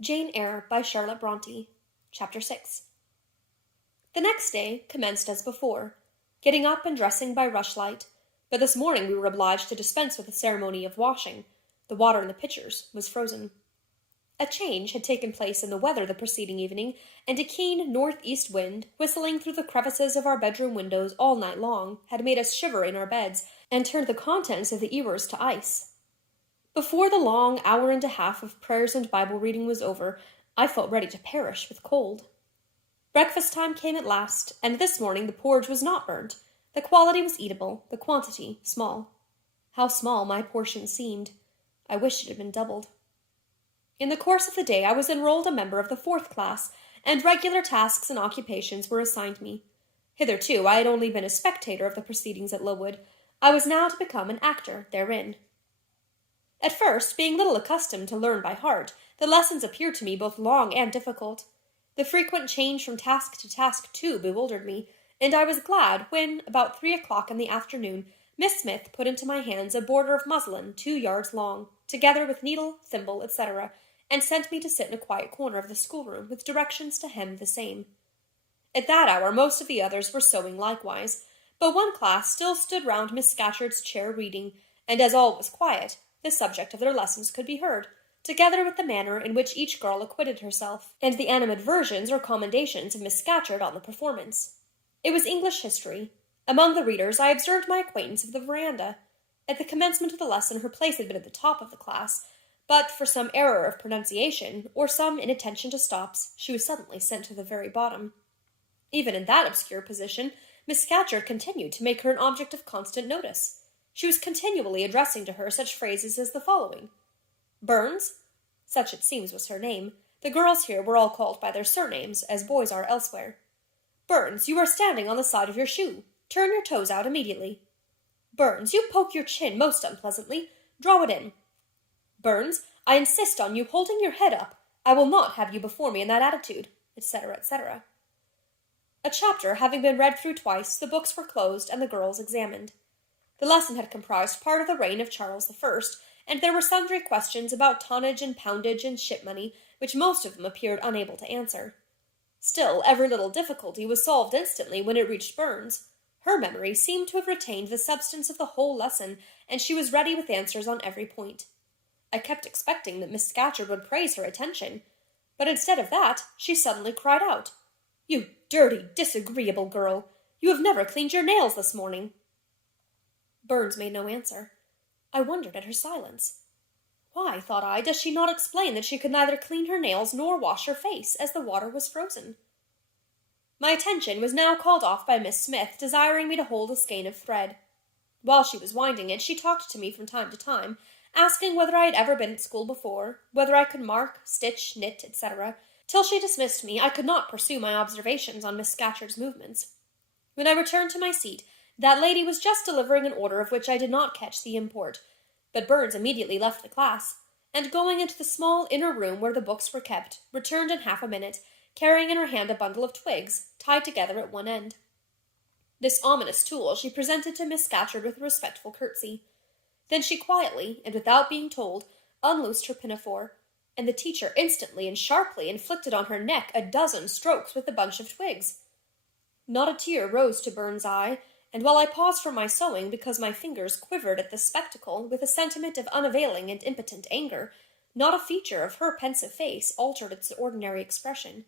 Jane Eyre by Charlotte Bronte. Chapter 6. The next day commenced as before, getting up and dressing by rushlight, but this morning we were obliged to dispense with the ceremony of washing. The water in the pitchers was frozen. A change had taken place in the weather the preceding evening, and a keen north-east wind, whistling through the crevices of our bedroom windows all night long, had made us shiver in our beds, and turned the contents of the Eyres to ice. Before the long hour and a half of prayers and Bible reading was over, I felt ready to perish with cold. Breakfast time came at last, and this morning the porridge was not burnt. The quality was eatable, the quantity small. How small my portion seemed. I wished it had been doubled. In the course of the day I was enrolled a member of the 4th class, and regular tasks and occupations were assigned me. Hitherto I had only been a spectator of the proceedings at Lowood. I was now to become an actor therein. At first, being little accustomed to learn by heart, the lessons appeared to me both long and difficult. The frequent change from task to task, too, bewildered me, and I was glad when, about 3 o'clock in the afternoon, Miss Smith put into my hands a border of muslin 2 yards long, together with needle, thimble, etc., and sent me to sit in a quiet corner of the schoolroom with directions to hem the same. At that hour most of the others were sewing likewise, but one class still stood round Miss Scatcherd's chair reading, and as all was quiet, the subject of their lessons could be heard, together with the manner in which each girl acquitted herself, and the animadversions or commendations of Miss Scatcherd on the performance. It was English history. Among the readers I observed my acquaintance of the veranda. At the commencement of the lesson her place had been at the top of the class, but for some error of pronunciation, or some inattention to stops, she was suddenly sent to the very bottom. Even in that obscure position, Miss Scatcherd continued to make her an object of constant notice. She was continually addressing to her such phrases as the following. Burns, such it seems was her name. The girls here were all called by their surnames, as boys are elsewhere. Burns, you are standing on the side of your shoe. Turn your toes out immediately. Burns, you poke your chin most unpleasantly. Draw it in. Burns, I insist on you holding your head up. I will not have you before me in that attitude, etc., etc. A chapter having been read through twice, the books were closed and the girls examined. The lesson had comprised part of the reign of Charles I, and there were sundry questions about tonnage and poundage and ship money, which most of them appeared unable to answer. Still, every little difficulty was solved instantly when it reached Burns. Her memory seemed to have retained the substance of the whole lesson, and she was ready with answers on every point. I kept expecting that Miss Scatcherd would praise her attention, but instead of that, she suddenly cried out, "You dirty, disagreeable girl! You have never cleaned your nails this morning!" Burns made no answer. I wondered at her silence. Why, thought I, does she not explain that she could neither clean her nails nor wash her face, as the water was frozen? My attention was now called off by Miss Smith, desiring me to hold a skein of thread. While she was winding it, she talked to me from time to time, asking whether I had ever been at school before, whether I could mark, stitch, knit, etc. Till she dismissed me, I could not pursue my observations on Miss Scatcherd's movements. When I returned to my seat, that lady was just delivering an order of which I did not catch the import, but Burns immediately left the class, and going into the small inner room where the books were kept, returned in half a minute, carrying in her hand a bundle of twigs, tied together at one end. This ominous tool she presented to Miss Scatcherd with a respectful curtsy. Then she quietly, and without being told, unloosed her pinafore, and the teacher instantly and sharply inflicted on her neck a dozen strokes with the bunch of twigs. Not a tear rose to Burns' eye, and while I paused from my sewing because my fingers quivered at this spectacle with a sentiment of unavailing and impotent anger, not a feature of her pensive face altered its ordinary expression.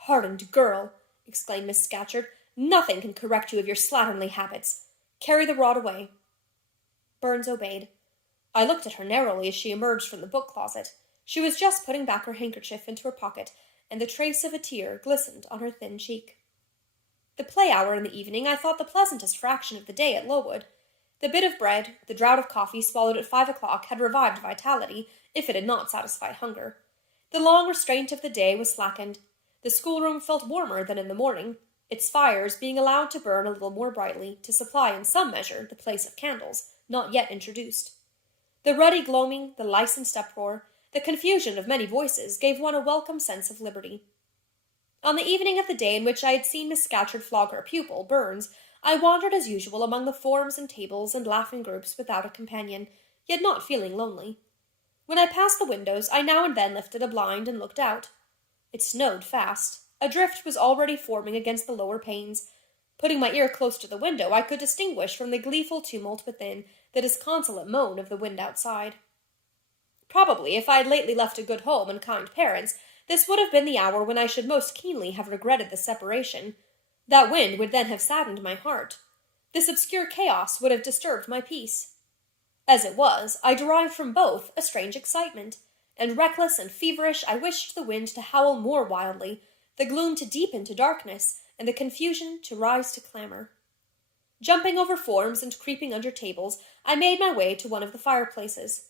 "Hardened girl!" exclaimed Miss Scatcherd, "nothing can correct you of your slatternly habits. Carry the rod away." Burns obeyed. I looked at her narrowly as she emerged from the book-closet. She was just putting back her handkerchief into her pocket, and the trace of a tear glistened on her thin cheek. The play hour in the evening I thought the pleasantest fraction of the day at Lowood. The bit of bread, the draught of coffee swallowed at 5 o'clock had revived vitality, if it had not satisfied hunger. The long restraint of the day was slackened. The schoolroom felt warmer than in the morning, its fires being allowed to burn a little more brightly, to supply in some measure the place of candles, not yet introduced. The ruddy gloaming, the licensed uproar, the confusion of many voices gave one a welcome sense of liberty. On the evening of the day in which I had seen Miss Scatcherd flog her pupil, Burns, I wandered as usual among the forms and tables and laughing groups without a companion, yet not feeling lonely. When I passed the windows, I now and then lifted a blind and looked out. It snowed fast. A drift was already forming against the lower panes. Putting my ear close to the window, I could distinguish from the gleeful tumult within the disconsolate moan of the wind outside. Probably, if I had lately left a good home and kind parents, this would have been the hour when I should most keenly have regretted the separation. That wind would then have saddened my heart. This obscure chaos would have disturbed my peace. As it was, I derived from both a strange excitement, and reckless and feverish I wished the wind to howl more wildly, the gloom to deepen to darkness, and the confusion to rise to clamor. Jumping over forms and creeping under tables, I made my way to one of the fireplaces.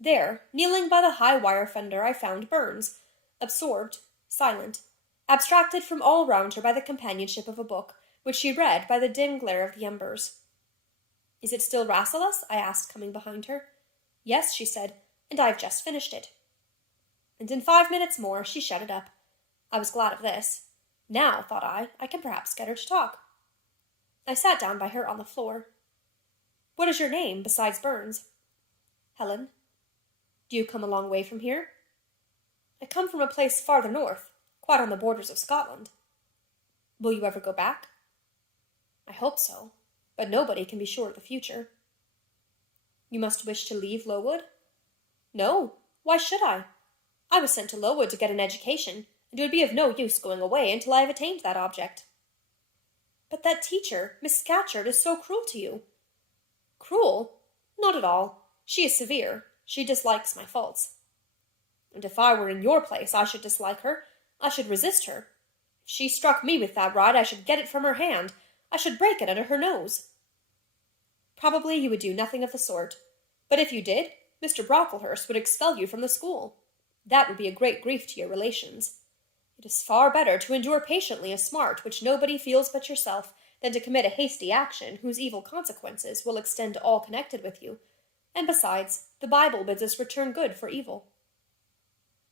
There, kneeling by the high wire fender, I found Burns, absorbed, silent, abstracted from all round her by the companionship of a book, which she read by the dim glare of the embers. "Is it still Rasselas?" I asked, coming behind her. "Yes," she said, "and I've just finished it." And in 5 minutes more she shut it up. I was glad of this. Now, thought I can perhaps get her to talk. I sat down by her on the floor. "What is your name, besides Burns?" "Helen." "Do you come a long way from here?" "I come from a place farther north, quite on the borders of Scotland." "Will you ever go back?" "I hope so, but nobody can be sure of the future." "You must wish to leave Lowood?" "No. Why should I? I was sent to Lowood to get an education, and it would be of no use going away until I have attained that object." "But that teacher, Miss Scatcherd, is so cruel to you." "Cruel? Not at all. She is severe. She dislikes my faults." "And if I were in your place, I should dislike her. I should resist her. If she struck me with that rod, I should get it from her hand. I should break it under her nose." "Probably you would do nothing of the sort. But if you did, Mr. Brocklehurst would expel you from the school. That would be a great grief to your relations. It is far better to endure patiently a smart which nobody feels but yourself, than to commit a hasty action whose evil consequences will extend to all connected with you. And besides, the Bible bids us return good for evil."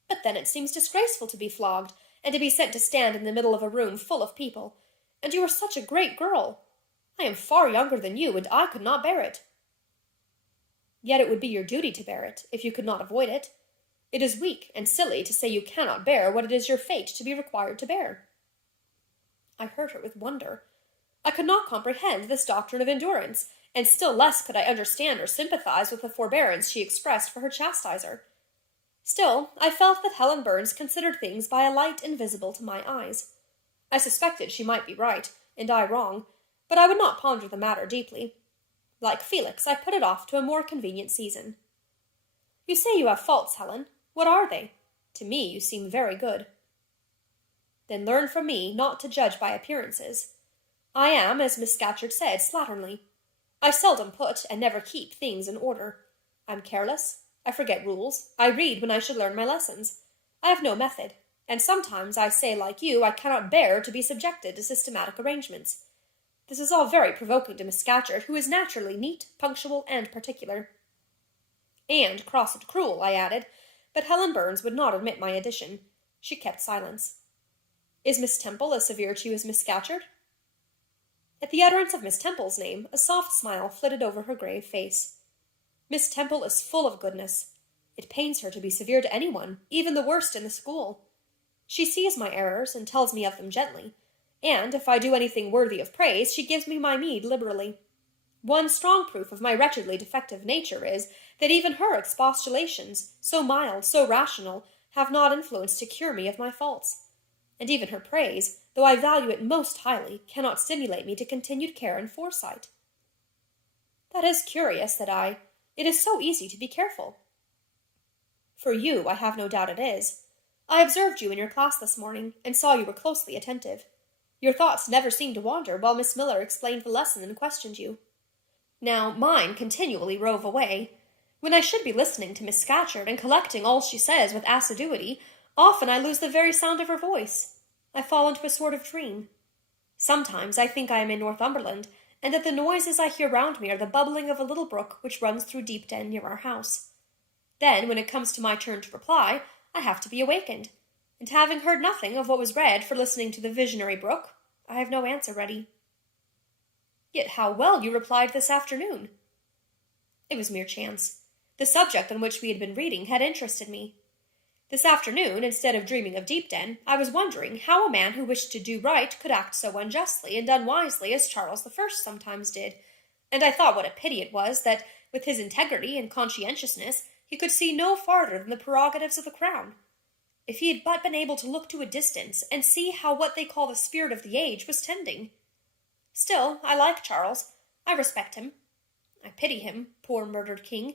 "But then it seems disgraceful to be flogged, and to be sent to stand in the middle of a room full of people. And you are such a great girl. I am far younger than you, and I could not bear it." "Yet it would be your duty to bear it, if you could not avoid it. It is weak and silly to say you cannot bear what it is your fate to be required to bear." I heard her with wonder. I could not comprehend this doctrine of endurance, and still less could I understand or sympathize with the forbearance she expressed for her chastiser. Still, I felt that Helen Burns considered things by a light invisible to my eyes. I suspected she might be right, and I wrong, but I would not ponder the matter deeply. Like Felix, I put it off to a more convenient season. "You say you have faults, Helen. What are they? To me you seem very good." "Then learn from me not to judge by appearances. I am, as Miss Scatcherd said, slatternly. I seldom put and never keep things in order. I'm careless. I forget rules. I read when I should learn my lessons. I have no method, and sometimes I say, like you, I cannot bear to be subjected to systematic arrangements. This is all very provoking to Miss Scatcherd, who is naturally neat, punctual, and particular." "And cross and cruel," I added, but Helen Burns would not admit my addition. She kept silence. "Is Miss Temple as severe to you as Miss Scatcherd?" At the utterance of Miss Temple's name, a soft smile flitted over her grave face. "Miss Temple is full of goodness. It pains her to be severe to anyone, even the worst in the school. She sees my errors and tells me of them gently, and if I do anything worthy of praise, she gives me my meed liberally. One strong proof of my wretchedly defective nature is, that even her expostulations, so mild, so rational, have not influence to cure me of my faults. And even her praise, though I value it most highly, cannot stimulate me to continued care and foresight." "That is curious," said I. "It is so easy to be careful." "For you, I have no doubt it is. I observed you in your class this morning, and saw you were closely attentive. Your thoughts never seemed to wander while Miss Miller explained the lesson and questioned you. Now, mine continually rove away. When I should be listening to Miss Scatcherd and collecting all she says with assiduity, often I lose the very sound of her voice. I fall into a sort of dream. Sometimes I think I am in Northumberland, and that the noises I hear round me are the bubbling of a little brook which runs through Deepden near our house. Then, when it comes to my turn to reply, I have to be awakened, and having heard nothing of what was read for listening to the visionary brook, I have no answer ready." "Yet how well you replied this afternoon." "It was mere chance. The subject on which we had been reading had interested me. This afternoon, instead of dreaming of Deepden, I was wondering how a man who wished to do right could act so unjustly and unwisely as Charles I sometimes did, and I thought what a pity it was that, with his integrity and conscientiousness, he could see no farther than the prerogatives of the crown. If he had but been able to look to a distance and see how what they call the spirit of the age was tending. Still, I like Charles. I respect him. I pity him, poor murdered king.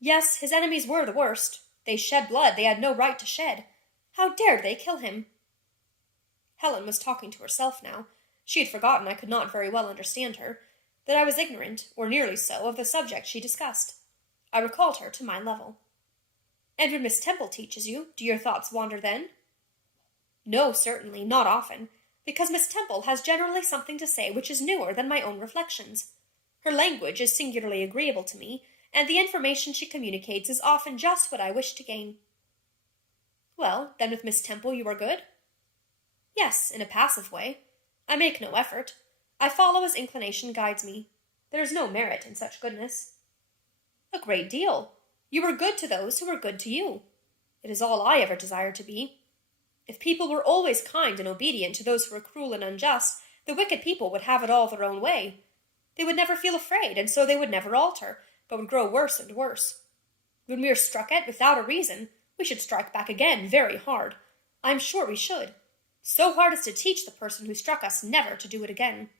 Yes, his enemies were the worst. They shed blood they had no right to shed. How dared they kill him? Helen was talking to herself now. She had forgotten I could not very well understand her, that I was ignorant, or nearly so, of the subject she discussed. I recalled her to my level. And when Miss Temple teaches you, do your thoughts wander then? No, certainly, not often, because Miss Temple has generally something to say which is newer than my own reflections. Her language is singularly agreeable to me, and the information she communicates is often just what I wish to gain. Well, then with Miss Temple you are good? Yes, in a passive way. I make no effort. I follow as inclination guides me. There is no merit in such goodness. A great deal. You are good to those who are good to you. It is all I ever desire to be. If people were always kind and obedient to those who were cruel and unjust, the wicked people would have it all their own way. They would never feel afraid, and so they would never alter, but would grow worse and worse. When we are struck at without a reason, we should strike back again very hard. I am sure we should. So hard as to teach the person who struck us never to do it again.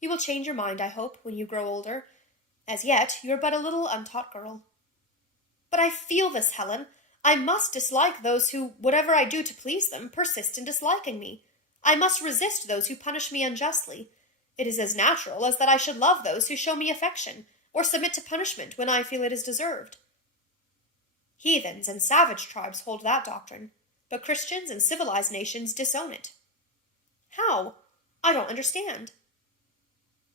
You will change your mind, I hope, when you grow older. As yet, you are but a little untaught girl. But I feel this, Helen. I must dislike those who, whatever I do to please them, persist in disliking me. I must resist those who punish me unjustly. It is as natural as that I should love those who show me affection, or submit to punishment when I feel it is deserved. Heathens and savage tribes hold that doctrine, but Christians and civilized nations disown it. How? I don't understand.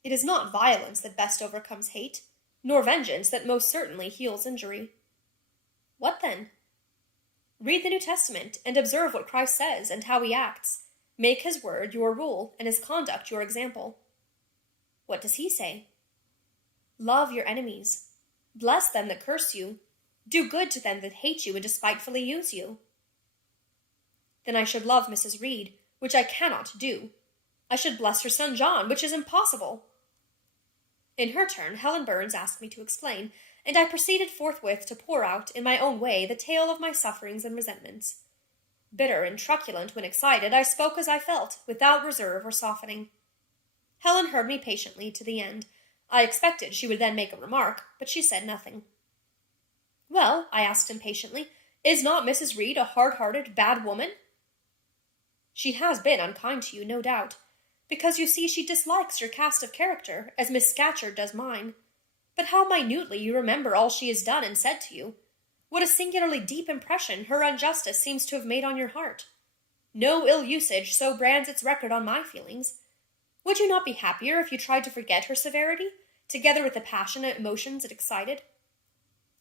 It is not violence that best overcomes hate, nor vengeance that most certainly heals injury. What then? Read the New Testament, and observe what Christ says and how he acts. Make his word your rule, and his conduct your example. What does he say? Love your enemies. Bless them that curse you. Do good to them that hate you and despitefully use you. Then I should love Mrs. Reed, which I cannot do. I should bless her son John, which is impossible. In her turn, Helen Burns asked me to explain, and I proceeded forthwith to pour out, in my own way, the tale of my sufferings and resentments. Bitter and truculent when excited, I spoke as I felt, without reserve or softening. Helen heard me patiently to the end. I expected she would then make a remark, but she said nothing. Well, I asked impatiently, is not Mrs. Reed a hard-hearted, bad woman? She has been unkind to you, no doubt, because you see she dislikes your cast of character, as Miss Scatcherd does mine. But how minutely you remember all she has done and said to you. What a singularly deep impression her injustice seems to have made on your heart. No ill usage so brands its record on my feelings. Would you not be happier if you tried to forget her severity, together with the passionate emotions it excited?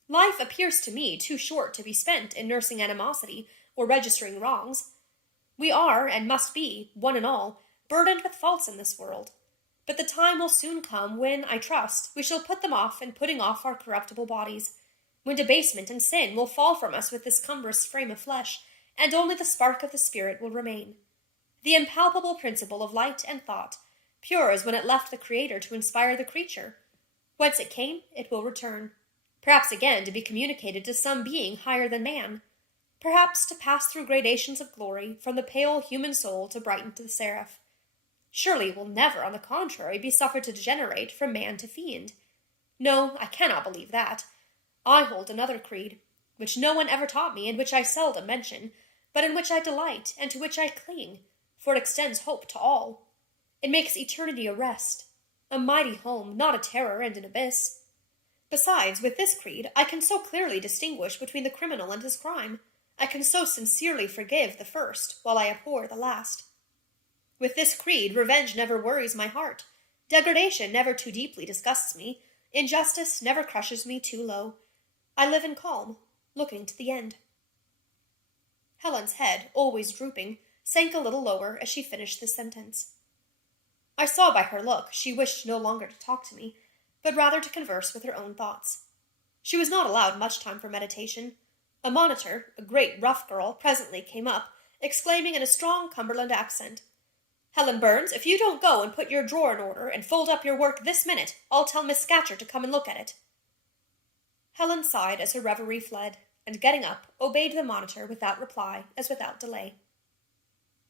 Life appears to me too short to be spent in nursing animosity or registering wrongs. We are, and must be, one and all, burdened with faults in this world. But the time will soon come when, I trust, we shall put them off in putting off our corruptible bodies, when debasement and sin will fall from us with this cumbrous frame of flesh, and only the spark of the spirit will remain. The impalpable principle of light and thought, pure as when it left the Creator to inspire the creature. Whence it came, it will return, perhaps again to be communicated to some being higher than man, perhaps to pass through gradations of glory from the pale human soul to brighten to the seraph. Surely it will never, on the contrary, be suffered to degenerate from man to fiend. No, I cannot believe that. I hold another creed, which no one ever taught me, and which I seldom mention, but in which I delight, and to which I cling, for it extends hope to all. It makes eternity a rest, a mighty home, not a terror and an abyss. Besides, with this creed, I can so clearly distinguish between the criminal and his crime. I can so sincerely forgive the first, while I abhor the last. With this creed, revenge never worries my heart. Degradation never too deeply disgusts me. Injustice never crushes me too low. I live in calm, looking to the end. Helen's head, always drooping, sank a little lower as she finished this sentence. I saw by her look she wished no longer to talk to me, but rather to converse with her own thoughts. She was not allowed much time for meditation. A monitor, a great rough girl, presently came up, exclaiming in a strong Cumberland accent, "Helen Burns, if you don't go and put your drawer in order and fold up your work this minute, I'll tell Miss Scatcherd to come and look at it." Helen sighed as her reverie fled, and getting up, obeyed the monitor without reply as without delay.